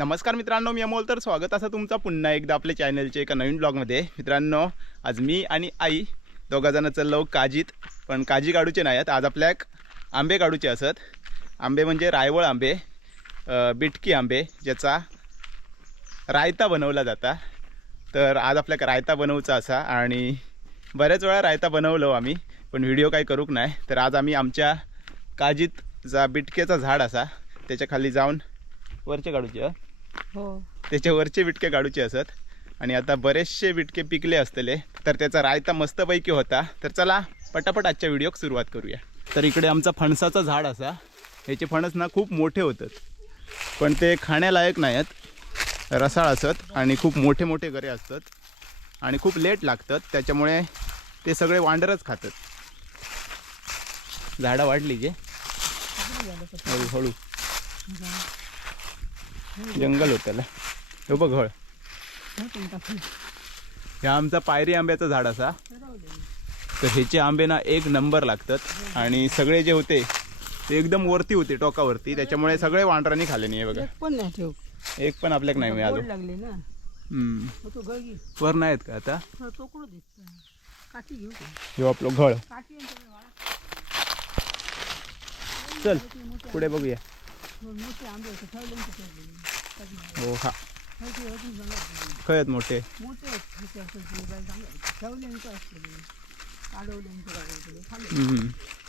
नमस्कार मित्रांनो, मी अमोल. तर स्वागत असं तुमचं पुन्हा एकदा आपल्या चॅनलच्या एका नवीन ब्लॉगमध्ये. मित्रांनो, आज मी आणि आई दोघाजण चाललो काजीत. पण काजी काढूचे नाही आहेत, आज आपल्याक आंबे काढूचे असत. आंबे म्हणजे रायवळ आंबे, बिटकी आंबे, ज्याचा रायता बनवला जाता. तर आज आपल्याक रायता बनवचा असा आणि बऱ्याच वेळा रायता बनवलो आम्ही, पण व्हिडिओ काही करूक नाही. तर आज आम्ही आमच्या काजीत जा बिटकेचा झाड असा त्याच्या खाली जाऊन वरचे काढूचे, त्याच्या वरचे बिटके काढूचे असत. आणि आता बरेचसे बिटके पिकले असतले, तर त्याचा रायता मस्तपैकी होता. तर चला पटापट आजच्या व्हिडिओक सुरुवात करूया. तर इकडे आमचा फणसाचा झाड असा, ह्याचे फणस ना खूप मोठे होतात, पण ते खाण्यालायक नाही आहेत, रसाळ असत आणि खूप मोठे मोठे गरे असतात आणि खूप लेट लागतात. त्याच्यामुळे ते सगळे वांडरच खातात. झाडं वाढली जे हळूहळू जंगल होत त्याला. हे बघ हळ, ह्या आमचा पायरी आंब्याचं झाड असा. तर ह्याचे आंबे ना एक नंबर लागतात आणि सगळे जे होते ते एकदम वरती होते, टोकावरती. त्याच्यामुळे सगळे वांडरांनी खाल्ले नाही. बघा एक पण आपल्याक नाही मिळालो. वर नाहीत का आता? हे आपलं घळ. चल पुढे बघूया. हो हा, खयत मोठे.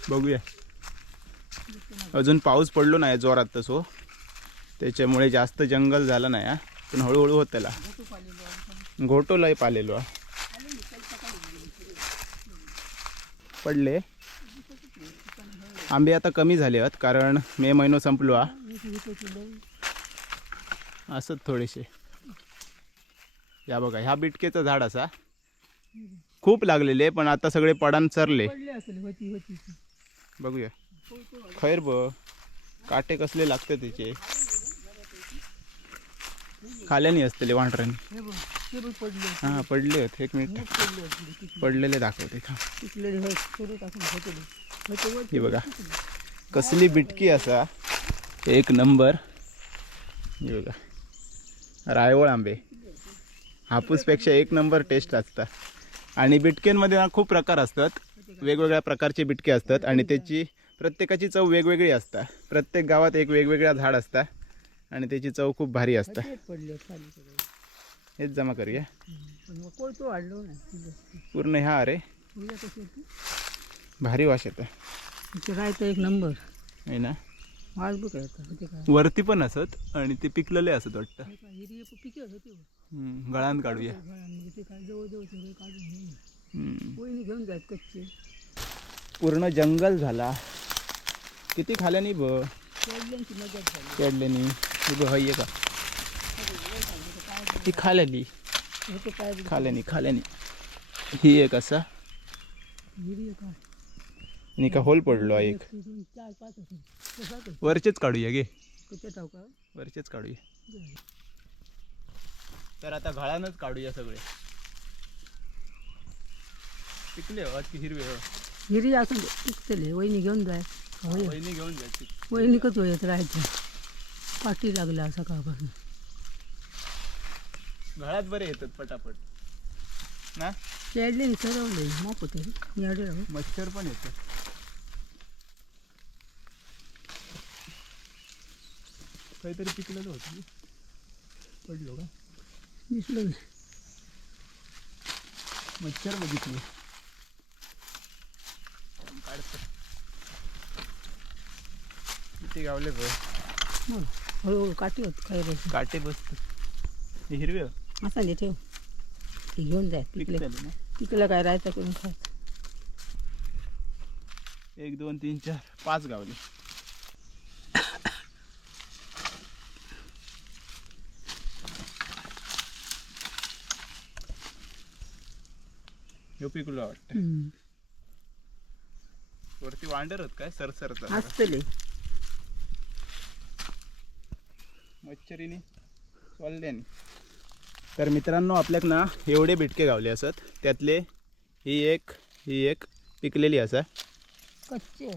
बघूया. अजून पाऊस पडलो नाही जोरात तसो, त्याच्यामुळे जास्त जंगल झालं नाही. पण हळूहळू होत त्याला. घोटो लय पालेलो पडले. आंबे आता कमी झाले आहेत, कारण मे महिनो संपलो असत थोडेसे. या बघा, ह्या बिटकेचं झाड असा खूप लागलेले, पण आता सगळे पडान चरले. बघूया खैर ब काटे कसले लागते त्याचे. खाल्यानी असतले वांढरांनी. हा पडले आहेत. एक मिनिट, पडलेले दाखवते का. हे बघा कसली बिटकी असा, एक नंबर. हे बघा रायवळ आंबे, हापूसपेक्षा एक नंबर टेस्ट असतात. आणि बिटकेंमध्ये ना खूप प्रकार असतात, वेगवेगळ्या प्रकारचे बिटके असतात आणि त्याची प्रत्येकाची चव वेगवेगळी असतात. प्रत्येक गावात एक वेगवेगळा झाड असता आणि त्याची चव खूप भारी असता. हेच जमा करूया पूर्ण. ह्या अरे भारी वास येतं. एक नंबर आहे ना. वरती पण असत आणि ते पिकलेले असत वाटतं. गळान काढूया. पूर्ण जंगल झाला. किती खाल्यानी ब केडल्यानी हय का. ती खाल्यानी खाल्यानी ही एक असा आणि का होल पडलो एक. वरचेच काढूया गे, वरचेच काढूया. तर आता घाळानच काढूया सगळे. पिकले की हिरवे. हिरी असून पिकतले. वहिनी घेऊन जाय. वहिनी घेऊन जायची. वहिनी कच येत राहायचं. पाठी लागला सकाळपासून. घाळात बरे येतात पटापट ना. चेडले सरवले माप तरी मच्छर पण येतात. काहीतरी पिकलेलं होतं, पडलो का दिसलं. मच्छर बघितले. किती गावले बघ. हळूहळू काठी होत काय बस काटे बसत. हे हिरवे असा दे ठेव. ते घेऊन जाय. पिकले पिकलं काय राहायचं करून खायचं. 1 2 3 4 5 गावले. हे पिकलो वाटतं. वरती वांडर होत काय सरसरत असतले. मच्छरीने सोडल्याने. तर मित्रांनो, आपल्याक ना एवढे बिटके गावले असत. त्यातले ही एक पिकलेली असा. कच्चे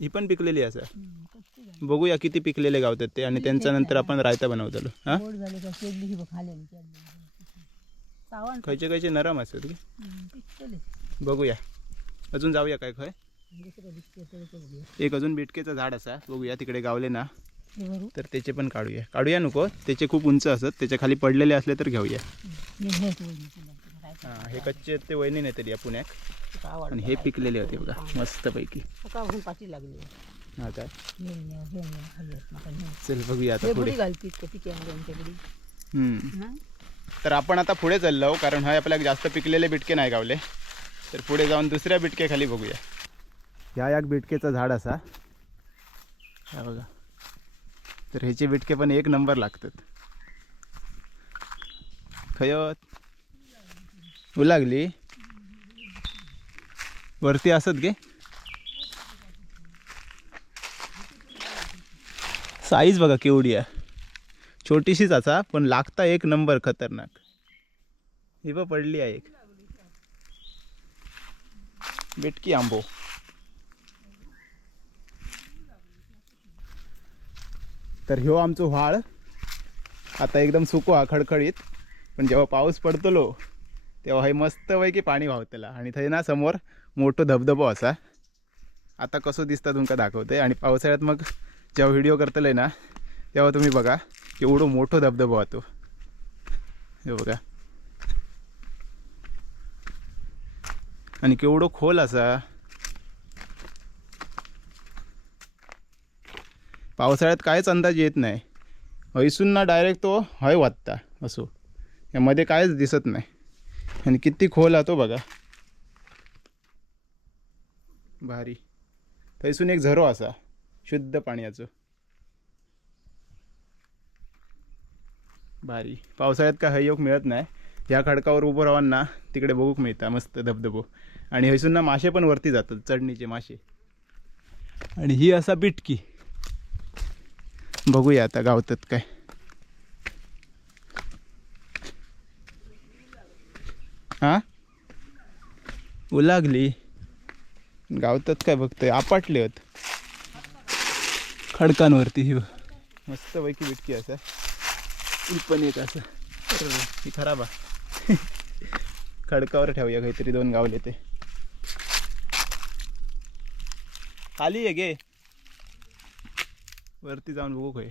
ही पण पिकलेली असा. कच्ची झाली. बघूया किती पिकलेले गावतात ते आणि त्यांच्यानंतर आपण रायता बनवतलो. हा गोड झाले का शेगली ही बघ खाल्लेली सावण खयचे खयचे नरम असतात की पिकतले. बघूया. अजून जाऊया काय खय. दुसरं बिस्किट बघूया. एक अजून बिटकेचं झाड असा बघूया तिकडे गावले ना हे भरू. तर त्याचे पण काढूया नको. त्याचे खूप उंच असत, त्याच्या खाली पडलेले असले तर घेऊया. हे हेच वळली तुला. तुला काय हां हे कच्चे आहेत ते वहिनी नाही तरी या पुण्यात तुला आवडतं आणि हे काय? पिकलेले होते बघा मस्तपैकी. सकाळपासून पाठी लागली. हा काय हे खाली आहेत नका नेऊ. चल बघूया आता हे पुढे. बुडी घालतीत का पिके आमच्याकडे हम्म. ना. तर आपण आता पुढे चाललो कारण हा आपल्याला जास्त पिकलेले बिटके नाही गावले. तर पुढे जाऊन दुसऱ्या बिटके खाली बघूया. ह्या एक बिटकेचं झाड असा हा बघा. तर ह्याचे बिटके पण एक नंबर लागतात. खयत उलागली वरती असत गे. साईज बघा केवढी आहे. छोटीशीच असा पण लागता एक नंबर खतरनाक. ही पण पडली आहे एक बिटकी आंबो. तर ह्यो आमचो व्हाळ आता एकदम सुको हा खडखडीत. पण जेव्हा पाऊस पडतलो तेव्हा हे मस्तपैकी पाणी व्हावतला आणि थंय ना समोर मोठो धबधबो असा. आता कसं दिसता तुमका दाखवते आणि पावसाळ्यात मग जेव्हा व्हिडिओ करतले ना तेव्हा तुम्ही बघा केवढो मोठो धबधबो होतो. हे बघा आणि केवढो खोल असा. पावसाळ्यात काहीच अंदाज येत नाही. हयसून ना डायरेक्ट तो हय वाचता असो. यामध्ये काहीच दिसत नाही आणि किती खोल हा तो बघा. भारी. थंयसून एक झरो असा शुद्ध पाण्याचं. भारी. पावसाळ्यात काय हयोग मिळत नाही. ह्या खडकावर उभं राहून ना तिकडे बघूक मिळता मस्त धबधबो. आणि हयसून ना मासे पण वरती जातात चढणीचे मासे. आणि ही असा बिटकी बघूया आता गावतात काय. हा उलागली गावतात काय बघतोय. आपटले होत खडकांवरती. ही मस्तपैकी बिटकी असा. ही पण एक असं ही खराब आहे. खडकावर ठेवूया काहीतरी दोन गावले ते. खाली आहे गे वरती जाऊन बघू होय.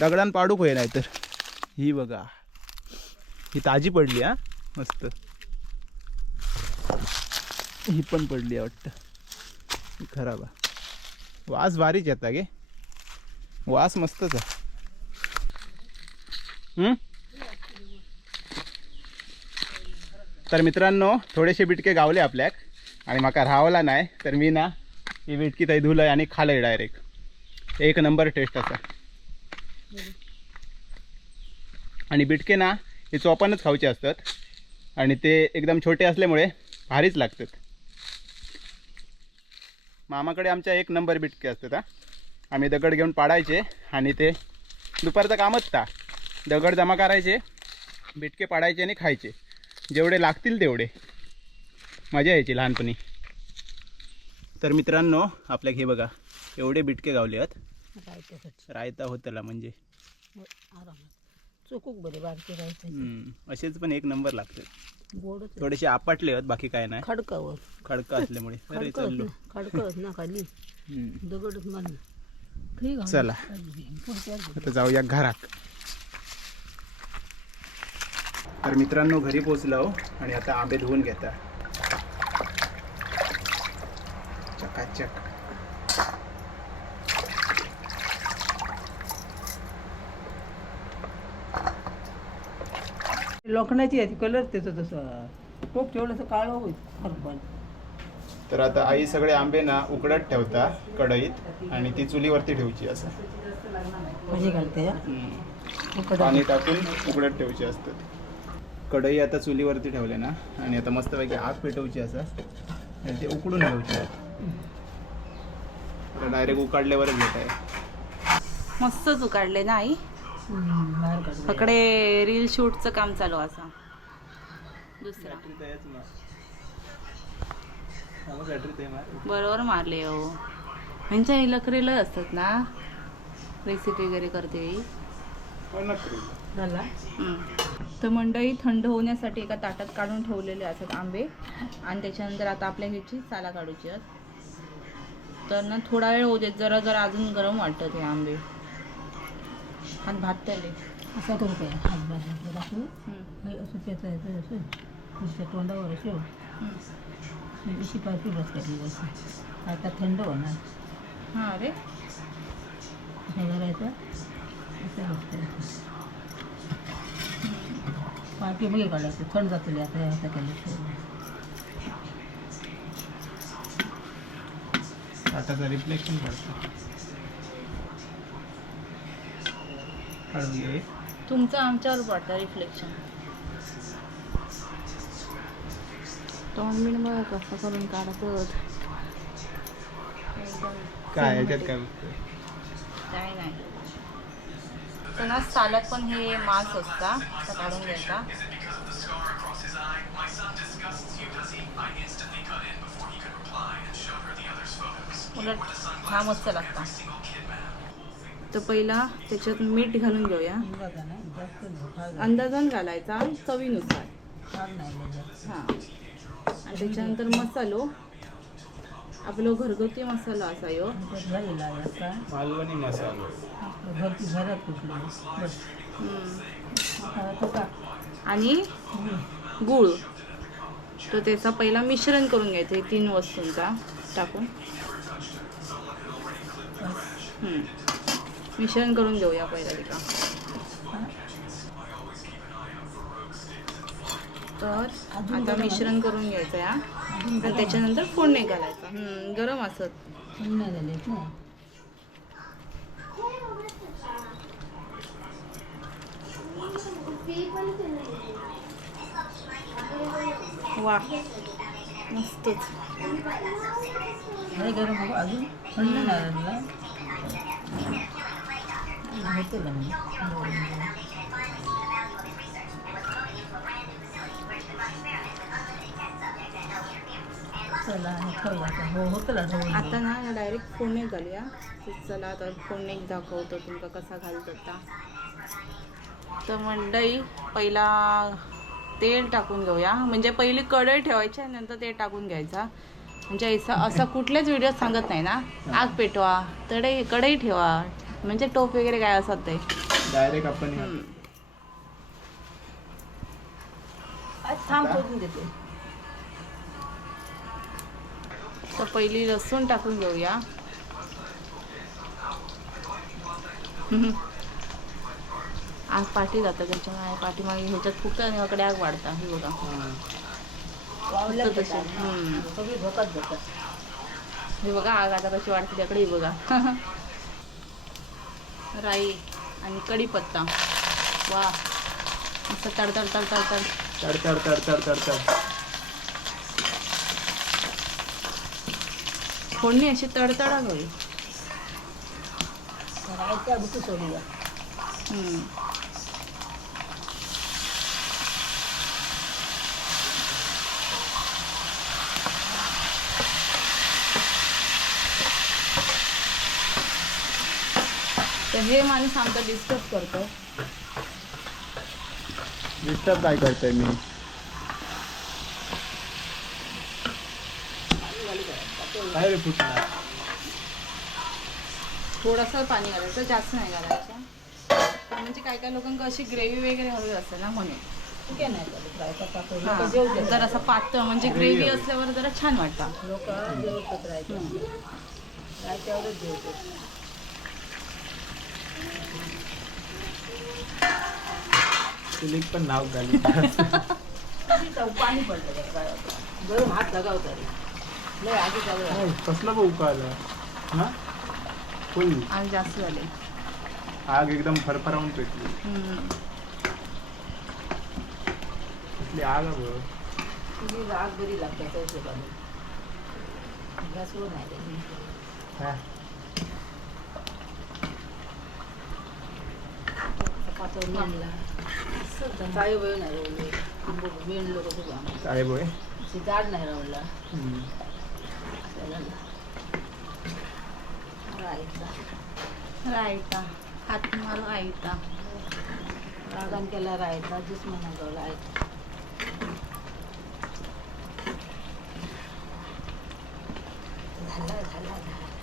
दगडान पाडूक होय नाहीतर. ही बघा ही ताजी पडली हा मस्त. ही पण पडली आहे वाटतं. ही खराब आहे. वास भारीच येता गे. वास मस्तच आहे. तर मित्रांनो थोडेसे बिटके गावले आपल्याक आणि माका रावला नाही तर मी ना ही बिटकी थंय धुलय आणि खालय डायरेक्ट. एक नंबर टेस्ट असा. आणि बिटके ना हे चोपानच खाऊचे असतात आणि ते एकदम छोटे असल्यामुळे भारीच लागतात. मामाकडे आमच्या एक नंबर बिटके असतात हा. आम्ही दगड घेऊन पाडायचे आणि ते दुपारचं कामच ता दगड जमा करायचे बिटके पाडायचे आणि खायचे. जेवढे लागतील तेवढे. मजा यायची लहानपणी. तर मित्रांनो आपल्याक हे बघा एवढे बिटके गावले आहेत. रायता होतला म्हणजे चोकूक बरे बारके राहायचे. असेच पण एक नंबर लागतात. गोडच थोडेसे आपटले आहेत बाकी काय नाही. खडकावर खडका असल्यामुळे. अरे चाललो खडकत ना खाली दगडच मान. चला आता जाऊया घरात. तर मित्रांनो घरी पोचलो आणि आता आंबे धुवून घेता चकाचक. लोखंडाची आहे कलर त्याचा तसं टोप ठेवलं काळं होईल. तर आता आई सगळे आंबे ना उकडत ठेवता कढईत आणि ती चुलीवरती ठेवची असं. भाजी घालते पाणी टाकून उकडत ठेवची असतात. कढई आता चुलीवरती ठेवले ना आणि आता मस्तपैकी आग पेटवची असं आणि ते उकडून घ्यायचे. डायरेक्ट उकडल्यावरच घेत आहे. मस्तच उकाडले ना आई. इकडे रील शूटचं काम चालू असं दुसरा. बरोबर मारले हो. ह्यांच्या लकरेला असतात ना रेसिपी वगैरे करते वेळी. झाला तर मंडळी थंड होण्यासाठी एका ताटात काढून ठेवलेले असतात आंबे आणि त्याच्यानंतर आता आपल्या ह्याची साला काढूची आहेत. तर ना थोडा वेळ होऊ देत, जरा जरा अजून गरम वाटतात हे आंबे. आणि भात त्याले असं करू काय हात दाखवू असं पेचायचं असं पुढच्या तोंडावर असं अशी पारखी बस करायची असं आता थंड होणार. हां रे असं करायचं असं बस करायचं पारखी बघे काढायचं थंड जातले आता या हाताखाली आताचा रिफ्लेक्शन पडतं. काढून घे. तुमचं आमच्यावर पडतं रिफ्लेक्शन. तोंड बिंड बघ कसं करून काढतं. काय याच्यात काय बघतोय? काय नाही. तर ना सालात पण हे मांस असता तर काढून घ्यायचा. उलट हा मस्त लागता. तर पहिला त्याच्यात मीठ घालून घेऊया. बघा ना जास्त नाही अंदाजान घालायचा चवीनुसार. फार नाही हां आणि त्याच्यानंतर मसालो आपलं घरगुती मसाला असा यो. झालेला आहे आता मालवणी मसाला. घरची घरात कुठली बस आता का आणि गूळ. तो त्याचा पहिला मिश्रण करून घ्यायचं हे 3 वस्तूंचा टाकून मिश्रण करून घेऊया पहिला तिला. तर आता मिश्रण करून घ्यायचं या आणि त्याच्यानंतर फोडणी घालायचं. गरम असत नाही झालेत ना वा मस्तच. नाही गरम बघ अजून थंड नाही राहिला होतं का नाही चला आणि खाऊया हो होतं ना ढवळून. आता ना डायरेक्ट फोडणी घालूया. तर चला आता फोडणी दाखवतो तुमका कसा घालतात. तर मंडई पहिला तेल टाकून घेऊया. म्हणजे पहिली कढई ठेवायची आणि नंतर तेल टाकून घ्यायचा. म्हणजे असं कुठल्याच व्हिडिओत सांगत नाही ना आग पेटवा कढई ठेवा म्हणजे टोप वगैरे काय असत ते डायरेक्ट आपण आज थांब करून देते. तर पहिली लसूण टाकून घेऊया. आग पाठी जातं त्याच्यामुळे पाठीमागे ह्याच्यात फुकतं आणि इकडे आग वाढता. हे बघा वावल्यात तशी. जातात. सगळी धोकात जातात. हे बघा आग आता कशी वाढते त्याकडे बघा. राई आणि कढीपत्ता. वा मस्त तडतड तडतड तड तड तड तड तड तड तड. फोडणी अशी तडतडा होईल. रायच्या बुकी सोडूया. तर हे माणूस आमचा डिस्टर्ब करतो. डिस्टर्ब काय करतोय मी? काय रे फुटला? थोडंसं पाणी घालायचं जास्त नाही घालायचं. म्हणजे काय काय लोकांना अशी ग्रेव्ही वगैरे हवी असते ना म्हणून. ठीक आहे नाही चालत रायचा पातळ हां, लोक जेवतात. जर असं पातळ म्हणजे ग्रेव्ही असल्यावर जरा छान वाटतं. लोक जेवतात रायच्या रायच्यावरच जेवतात. तुला पण नाव घाली. पाणी पडलं का काय होतं गरम हात लगावता रे लय आधी जाऊ कसला भाऊ आला ना फुल आणि जास्त झाले. आग एकदम फरफरावून पेटली. कसली आग आहे तुझी आग बरी लागते त्या हिशोबाने. गॅसवर नाही रे. बघ. पातळ मेनला काय वेळ नाही राहिली. मेन लोक तुझा साहेब होय. जाड नाही राहिला. रायता हात मारो रायता रागान केला राहायचा दुश्मना गवला राहायचा.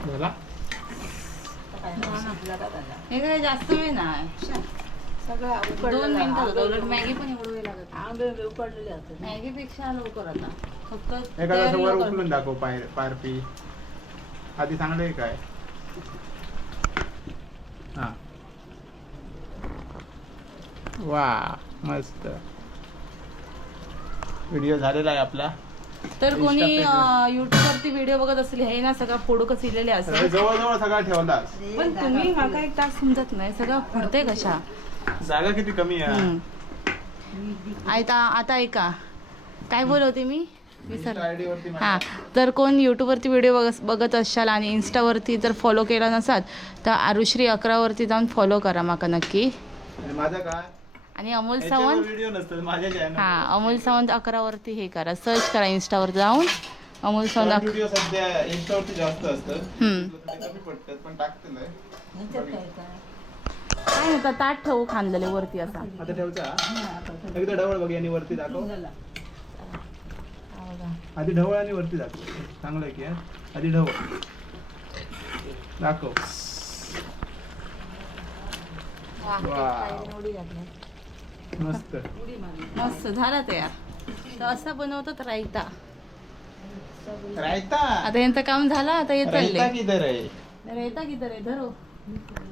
झाला हे काय जास्त वेळ नाही सगळं 2 मिनिटं होतं. उलट मॅगी पण एवढं वेळ लागत नाही. आंबे उकडलेले असतात. मॅगी पेक्षा लवकर आता फक्त एखादा तयारी वर लवकर. उचलून दाखव पारपी आधी चांगलं काय हा वा मस्त व्हिडिओ झालेला आहे आपला. तर कोणी Insta युट्यूब वरती व्हिडिओ बघत असेल हे ना सगळा फोडो कसं इलेले असेल जवळजवळ सगळा ठेवलास. पण तुम्ही मला एक तास समजत नाही सगळं फुडते कशा. जागा किती कमी आहे. आता ऐका काय बोलवते मी विसर. ID वरती हां तर कोण यूट्यूबवरती व्हिडिओ बघत असाल आणि इन्स्टावरती जर फॉलो केला नसाल तर आरुश्री 11 वरती जाऊन फॉलो करा माका नक्की. आणि माझा काय आणि अमोल सावंत व्हिडिओ नसतात माझ्या चॅनल हां अमोल सावंत 11 वरती हे करा सर्च करा इन्स्टावर जाऊन अमोल सावंत व्हिडिओ सध्या इंस्टावरती जास्त असतात. हम्म. कमी पडतात पण टाकतील ह्याच्यात काय काय? काय होता ताट ठेवू खांदले वरती असा. आता ठेवचा एकदा ढवळ बघ आणि वरती दाखव. आधी ढवळ आणि वरती दाखव. चांगलं आहे की हा? आधी ढवळ दाखव. मस्त मस्त झाला तयार. तर असा बनवतात रायता. रायता आता यांचं काम झालं आता हे रायता चालले किधर आहे रायता किती रे धरो.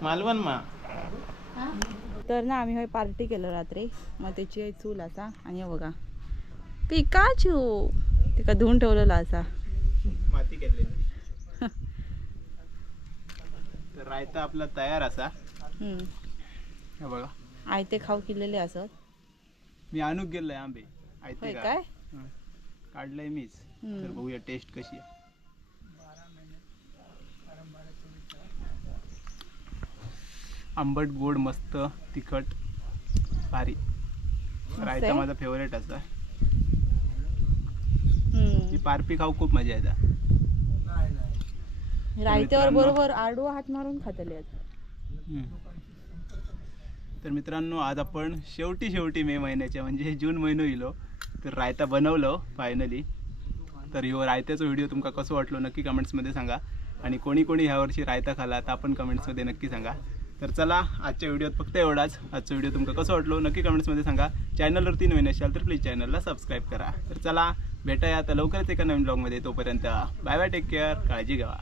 मालवण मा तर ना आम्ही पार्टी केलं रात्री मग त्याची आहे चूल असा आणि हे बघा पिकाचू तिका धुवून ठेवलेला असा. माती केलेली. तर रायता आपला तयार असा हे बघा. आयते खाऊ केलेले असत. मी आणूक गेलोय आंबे आयते होय का काय हं. काढलंय मीच. तर बघूया टेस्ट कशी आहे. आंबट गोड मस्त तिखट भारी. रायता आहे? माझा फेवरेट असा. हम्म. ही पारपी खाऊ खूप मजा येते. रायत्यावर मित्रांनो- बरोबर आडवा हात मारून खातले आहेत. तर मित्रांनो आज आपण शेवटी मे महिन्याच्या म्हणजे जून महिनो येलो तर रायता बनवलं फायनली. तर ह्यो रायत्याचा व्हिडिओ तुमका कसं वाटलो नक्की कमेंट्समध्ये सांगा. आणि कोणी कोणी ह्या वर्षी रायता खाला तर आपण कमेंट्समध्ये नक्की सांगा. तर चला आजच्या व्हिडिओत फक्त एवढाच. आजचा व्हिडिओ तुमका कसं वाटलो नक्की कमेंट्समध्ये सांगा. चॅनलवरती नवीन असाल तर प्लीज चॅनलला सबस्क्राईब करा. तर चला भेटाया आता लवकरच एका नवीन ब्लॉगमध्ये. तोपर्यंत बाय बाय टेक केअर काळजी घ्या.